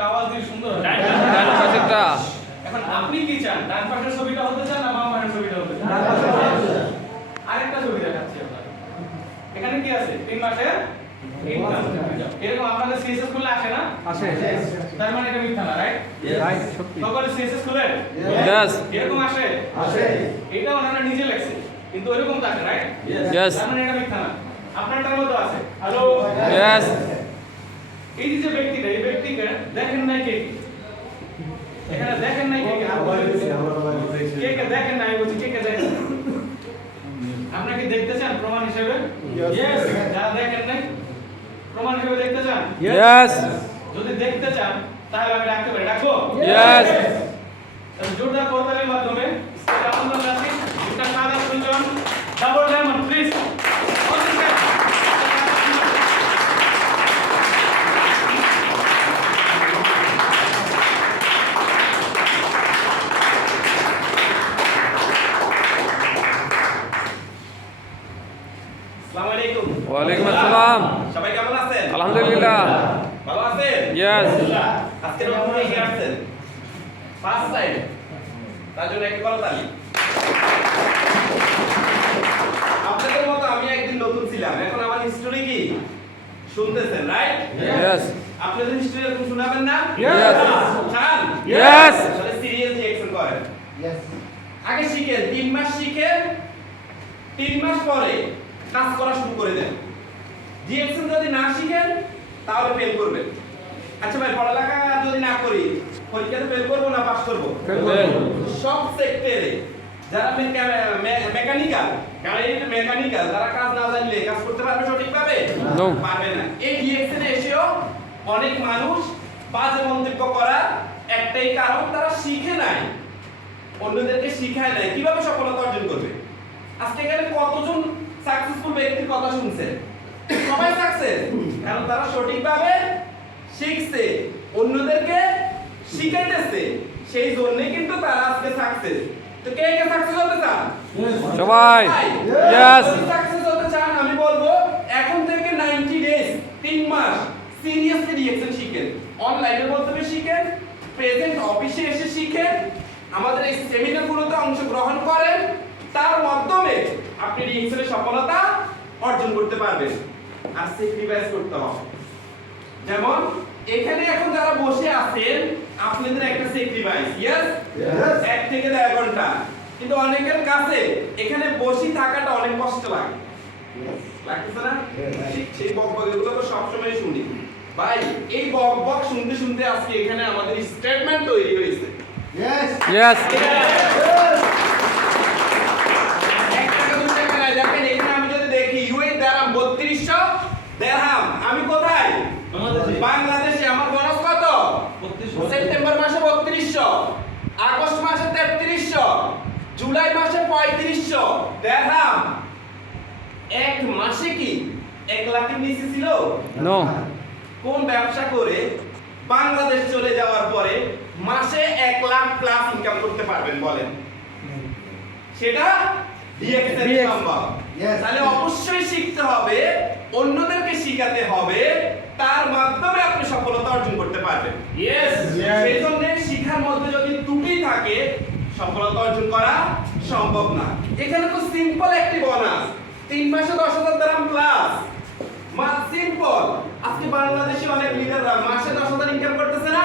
একটা আওয়াজ দিয়ে সুন্দর ডান পাশেরটা এখন আপনি কি চান? ডান পাশের ছবিটা হতে চান না বাম পাশের ছবিটা হতে চান? আরেকটা ছবি দেখাচ্ছি আপনাকে। এখানে কি আছে? তিন মাসের এরকম আপনাদের সিএসএস খুললে আসে না? আসে। তার মানে এটা মিথ্যা না রাইট ভাই সত্যি। সকলে সিএসএস খুলে? Yes. এরকম আসে? এটা ওনারা নিজে লেখছে কিন্তু তো আসে রাইট. তার মানে এটা মিথ্যা না। আপনারটার মতো আছে। হ্যালো. এই যে ব্যক্তিটা এই ব্যক্তিকে দেখেন নাই কে কি? এখানে দেখেন নাই কে কে? হাত তুলে দিন। কে কে দেখেন নাই বলছি কে কে দেখেন নাই? আপনারা কি দেখতে চান প্রমাণ হিসেবে Yes. যারা দেখেন নাই প্রমাণ হিসেবে দেখতে চান Yes. যদি দেখতে চান তাহলে আমি রাখতে পারি রাখব Yes. তাহলে জোরদার করতালের মাধ্যমে স্টেজ আমন্ত্রণ জানাচ্ছি মিস্টার সাদা ওয়ালাইকুম আসসালাম। সবাই কেমন আছেন? আলহামদুলিল্লাহ। ভালো আছেন? Yes. আজকে রকম এগিয়ে আসছেন। ফার্স্ট টাইম তার জন্য একটু করতালি আপনাদের মতো আমি একদিন নতুন ছিলাম। এখন আমার হিস্টোরি কি? শুনতেছেন রাইট Yes. আপনাদের হিস্টোরি এরকম শোনাবেন না? Yes. চান Yes. তাহলে সিরিয়াসলি অ্যাকশন করেন। আগে শিখেন তিন মাস শিখেন তিন মাস পরে কাজ করা শুরু করে দেন। ডিএকশন যদি না শিখেন তাহলে ফেল করবেন। আচ্ছা ভাই পড়ালেখা যদি না করি পরীক্ষাতে ফেল করব না পাস করব? সব সেক্টরে যারা মেকানিক্যাল গাড়ির মেকানিক্যাল তারা কাজ না জানলে কাজ করতে পারবে সঠিকভাবে. পারবে না। এই ডিএকশনে এসেও অনেক মানুষ বাজে মন্তব্য করার একটাই কারণ তারা শিখে নাই। অন্যদেরকে শিখায় নাই। কীভাবে সফলতা অর্জন করবে? আজকে এখানে কতজন সাকসেসফুল ব্যক্তির কথা শুনছেন সবাই সাকসেস কারণ তারা সঠিকভাবে শিখছে অন্যদেরকে শিখাইতেছে। সেই জন্যই কিন্তু তারা আজকে সাকসেস তো কে কে সাকসেস হতে চান? সবাই। Yes. সাকসেস হতে চান আমি বলব এখন থেকে 90 ডেজ 3 মাস সিরিয়াসলি রিঅ্যাকশন শিখেন। অনলাইনের মাধ্যমে শিখেন প্রেজেন্ট অফিসে এসে শিখেন আমাদের এই সেমিনারগুলোতে অংশগ্রহণ করেন। তার মাধ্যমে আপনি রিঅ্যাকশনে সফলতা অর্জন করতে পারবেন। আর স্যাক্রিফাইস করতে হবে। যেমন এখানে এখন যারা বসে আছেন আপনাদের একটা স্যাক্রিফাইস ইয়েস এক থেকে দেড় ঘণ্টা। কিন্তু অনেকের কাছে এখানে বসে থাকাটা অনেক কষ্ট লাগে। লাগতেছে না? সেই বক বক তো সবসময় শুনি। ভাই এই বক বক শুনতে শুনতে আজকে এখানে আমাদের স্টেটমেন্ট তৈরি হয়েছে। Yes. এক টাকা দু টাকা না দেখেন এখানে আমি যদি দেখি ইউএই দেড়হাম বত্রিশশো দেড়হাম আমি কোথায় বাংলাদেশে আমার বয়স কত? সেপ্টেম্বর মাসে বত্রিশশো আগস্ট মাসে তেত্রিশশো জুলাই মাসে পঁয়ত্রিশশো। দেড়হাম এক মাসে কি এক লাখের নিচে ছিল? কোন ব্যবসা করে বাংলাদেশ চলে যাওয়ার পরে মাসে এক লাখ প্লাস ইনকাম করতে পারবেন বলেন। সেটা সম্ভব. তাহলে অবশ্যই ইয়েস সেই জন্য শিক্ষার মধ্যে যদি ত্রুটি থাকে সফলতা অর্জন করা সম্ভব না। এখানে খুব সিম্পল একটি বোনাস তিন মাসে দশ হাজার দাম প্লাস সিম্পল আজকে বাংলাদেশে অনেক লিডাররা মাসে দশ হাজার ইনকাম করতেছে না?